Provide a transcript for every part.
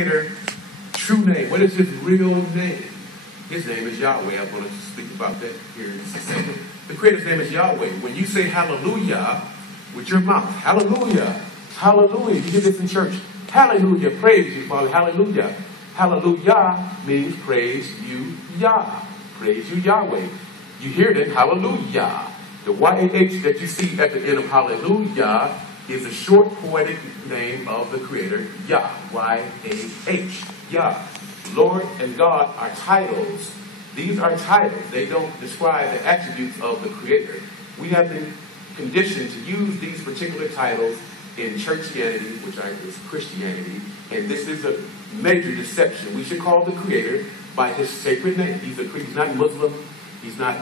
True name. What is his real name? His name is Yahweh. I'm going to speak about that here in just a second. The Creator's name is Yahweh. When you say hallelujah with your mouth, hallelujah, hallelujah. You hear this in church. Hallelujah. Praise you, Father. Hallelujah. Hallelujah means praise you, Yah. Praise you, Yahweh. You hear it, hallelujah. The Y-A-H that you see at the end of hallelujah is a short poetic name of the Creator, Yah. Y-A-H. Yah. Lord and God are titles. These are titles. They don't describe the attributes of the Creator. We have been conditioned to use these particular titles in churchianity, which is Christianity, and this is a major deception. We should call the Creator by his sacred name. He's not Muslim. He's not,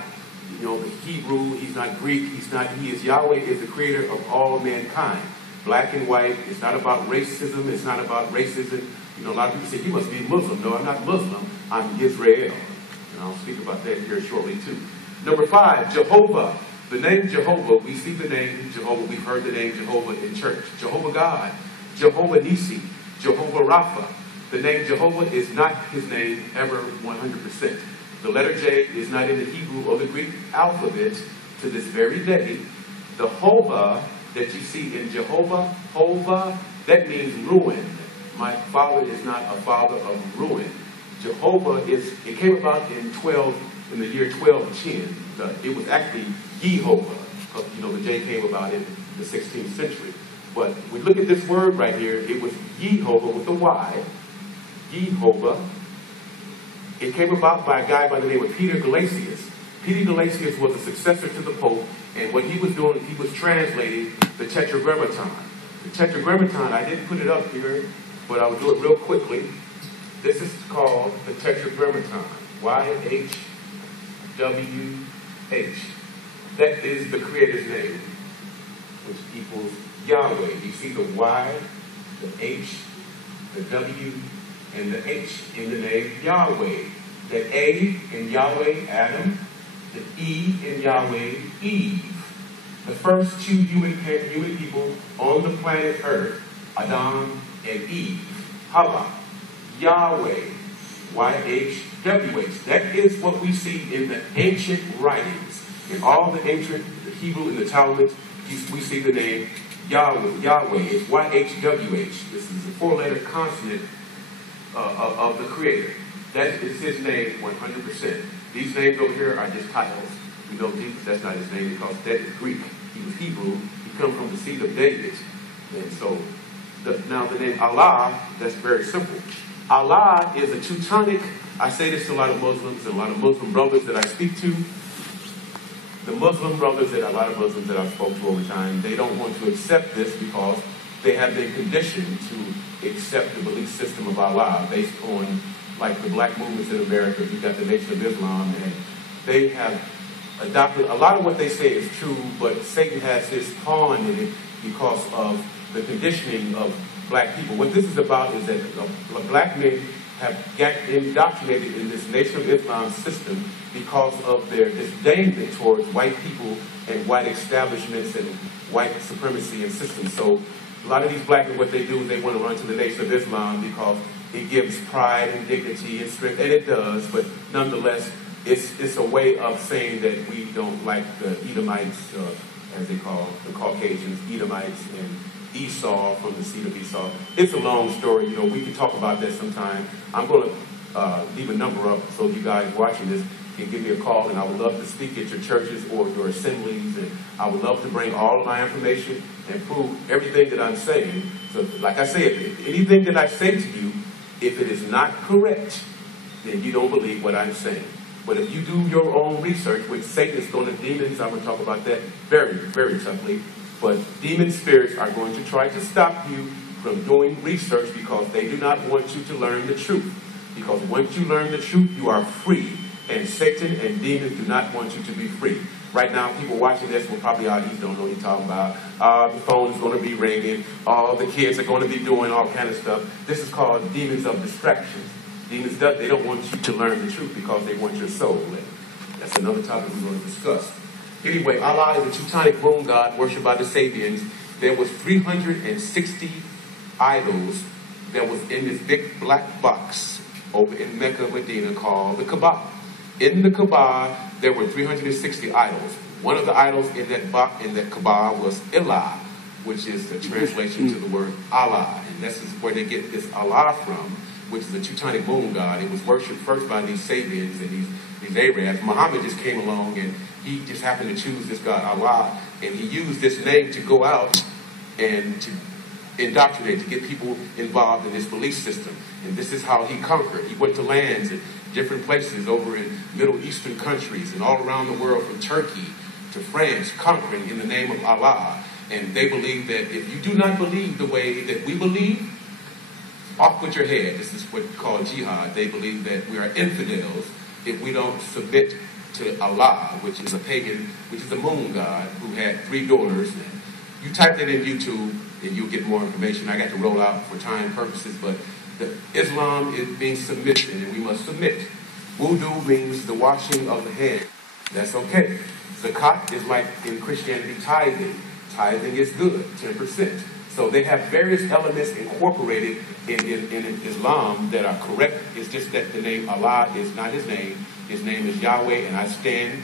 the Hebrew. He's not Greek. He is Yahweh, is the Creator of all mankind. Black and white. It's not about racism. It's not about racism. A lot of people say, you must be Muslim. No, I'm not Muslim. I'm Israel. And I'll speak about that here shortly too. Number 5, Jehovah. The name Jehovah, we see the name Jehovah. We've heard the name Jehovah in church. Jehovah God. Jehovah Nisi. Jehovah Rapha. The name Jehovah is not his name ever 100%. The letter J is not in the Hebrew or the Greek alphabet to this very day. The Hova that you see in Jehovah, Hova, that means ruin. My father is not a father of ruin. Jehovah it came about in the year 1210. It was actually Yehovah, because the J came about in the 16th century. But we look at this word right here, it was Yehovah with a Y. Yehovah. It came about by a guy by the name of Peter Galasius. Peter Galasius was a successor to the Pope, and what he was doing, he was translating the Tetragrammaton. The Tetragrammaton, I didn't put it up here, but I'll do it real quickly. This is called the Tetragrammaton. Y-H-W-H. That is the Creator's name, which equals Yahweh. You see the Y, the H, the W, and the H in the name Yahweh. The A in Yahweh, Adam. The E in Yahweh, Eve. The first 2 human people on the planet Earth, Adam and Eve. Haba, Yahweh, Y-H-W-H. That is what we see in the ancient writings. In all the ancient Hebrew and the Talmud, we see the name Yahweh. Yahweh is Y-H-W-H. This is a 4-letter consonant of the Creator. That is his name 100%. These names over here are just titles. We know Jesus, that's not his name because that is Greek. He was Hebrew. He comes from the seed of David. And so, now the name Allah, that's very simple. Allah is a Teutonic. I say this to a lot of Muslims and a lot of Muslim brothers that I speak to. The Muslim brothers a lot of Muslims that I've spoken to over time, they don't want to accept this because they have been conditioned to accept the belief system of Allah based on, like the black movements in America. You've got the Nation of Islam, and they have adopted a lot of what they say is true, but Satan has his pawn in it because of the conditioning of black people. What this is about is that black men have got indoctrinated in this Nation of Islam system because of their disdain towards white people and white establishments and white supremacy and systems. So a lot of these black men, what they do is they want to run to the Nation of Islam because it gives pride and dignity and strength, and it does, but nonetheless, it's a way of saying that we don't like the Edomites, as they call the Caucasians, Edomites, and Esau from the seed of Esau. It's a long story. We can talk about that sometime. I'm going to leave a number up so you guys watching this can give me a call, and I would love to speak at your churches or your assemblies, and I would love to bring all of my information and prove everything that I'm saying. So, like I said, anything that I say to you, if it is not correct, then you don't believe what I'm saying. But if you do your own research, which Satan is going to demons, I'm going to talk about that very, very toughly. But demon spirits are going to try to stop you from doing research because they do not want you to learn the truth. Because once you learn the truth, you are free. And Satan and demons do not want you to be free. Right now, people watching this will probably, he don't know what he's talking about. The phone is going to be ringing. The kids are going to be doing all kind of stuff. This is called demons of distractions. Demons, they don't want you to learn the truth because they want your soul. And that's another topic we're going to discuss. Anyway, Allah is a Teutonic moon god worshipped by the Sabians. There was 360 idols that was in this big black box over in Mecca, Medina, called the Kaaba. In the Kaaba, there were 360 idols. One of the idols in that Kaaba was Ilah, which is the translation to the word Allah. And this is where they get this Allah from, which is the Teutonic moon god. It was worshipped first by these Sabians and these Arabs. Muhammad just came along and he just happened to choose this god Allah. And he used this name to go out and to indoctrinate, to get people involved in this belief system. And this is how he conquered. He went to lands in different places over in Middle Eastern countries and all around the world, from Turkey to France, conquering in the name of Allah. And they believe that if you do not believe the way that we believe, off with your head. This is what we call jihad. They believe that we are infidels if we don't submit to Allah, which is a pagan, which is a moon god who had 3 daughters. And you type that in YouTube and you'll get more information. I got to roll out for time purposes, but Islam is being submission, and we must submit. Wudu means the washing of the hand. That's okay. Zakat is like in Christianity tithing. Tithing is good, 10%. So they have various elements incorporated in Islam that are correct. It's just that the name Allah is not his name. His name is Yahweh, and I stand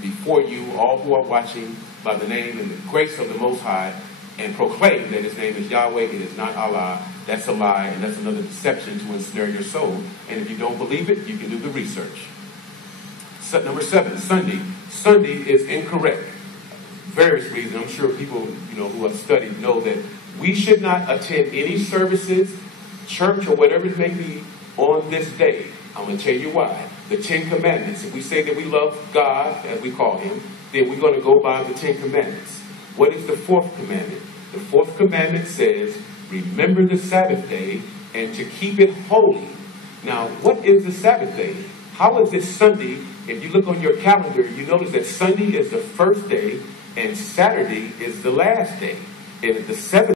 before you, all who are watching, by the name and the grace of the Most High, and proclaim that his name is Yahweh. It is not Allah. That's a lie, and that's another deception to ensnare your soul. And if you don't believe it, you can do the research. Number 7, Sunday. Sunday is incorrect. Various reasons. I'm sure people who have studied know that we should not attend any services, church or whatever it may be, on this day. I'm going to tell you why. The 10 Commandments. If we say that we love God, as we call him, then we're going to go by the 10 Commandments. What is the 4th commandment? The 4th commandment says, remember the Sabbath day and to keep it holy. Now, what is the Sabbath day? How is it Sunday? If you look on your calendar, you notice that Sunday is the first day and Saturday is the last day. And the 7th